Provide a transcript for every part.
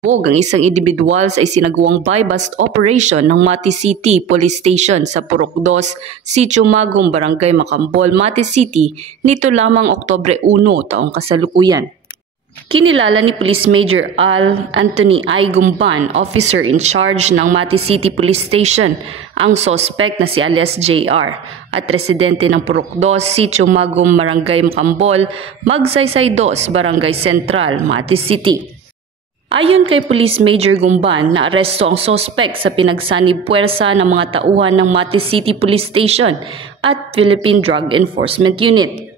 Ang isang individual sa isinagawang buy-bust operation ng Mati City Police Station sa Purok 2, Sitio Magum, Barangay Macambol, Mati City nito lamang Oktubre 1 taong kasalukuyan. Kinilala ni Police Major Al Anthony I. Gumban, officer in charge ng Mati City Police Station, ang suspect na si alias JR at residente ng Purok 2, Sitio Magum, Barangay Macambol, Magsaysay 2, Barangay Central, Mati City. Ayon kay Police Major Gumban, naaresto ang suspect sa pinagsanib puwersa ng mga tauhan ng Mati City Police Station at Philippine Drug Enforcement Unit.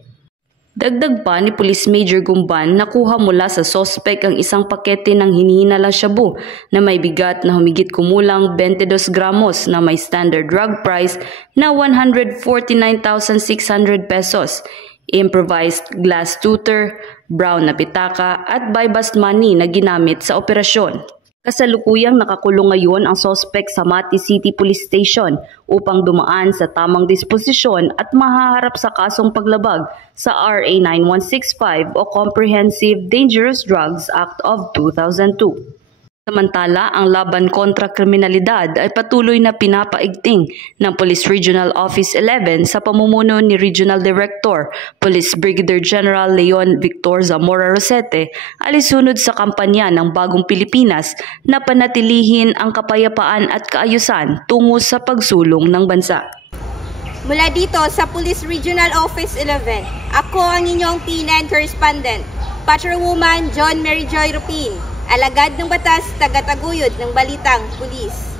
Dagdag pa ni Police Major Gumban, nakuha mula sa suspect ang isang pakete ng hinihinalang shabu na may bigat na humigit kumulang 22 gramos na may standard drug price na 149,600 pesos, improvised glass tutor, brown na pitaka at buy-bust money na ginamit sa operasyon. Kasalukuyang nakakulong ngayon ang suspect sa Mati City Police Station upang dumaan sa tamang disposisyon at mahaharap sa kasong paglabag sa RA 9165 o Comprehensive Dangerous Drugs Act of 2002. Samantala, ang laban kontra kriminalidad ay patuloy na pinapaigting ng Police Regional Office 11 sa pamumuno ni Regional Director, Police Brigadier General Leon Victor Zamora Rosete, alisunod sa kampanya ng Bagong Pilipinas na panatilihin ang kapayapaan at kaayusan tungo sa pagsulong ng bansa. Mula dito sa Police Regional Office 11, ako ang inyong P9 correspondent, Patrolwoman John Mary Joy Rupin, alagad ng batas, tagataguyod ng balitang pulis.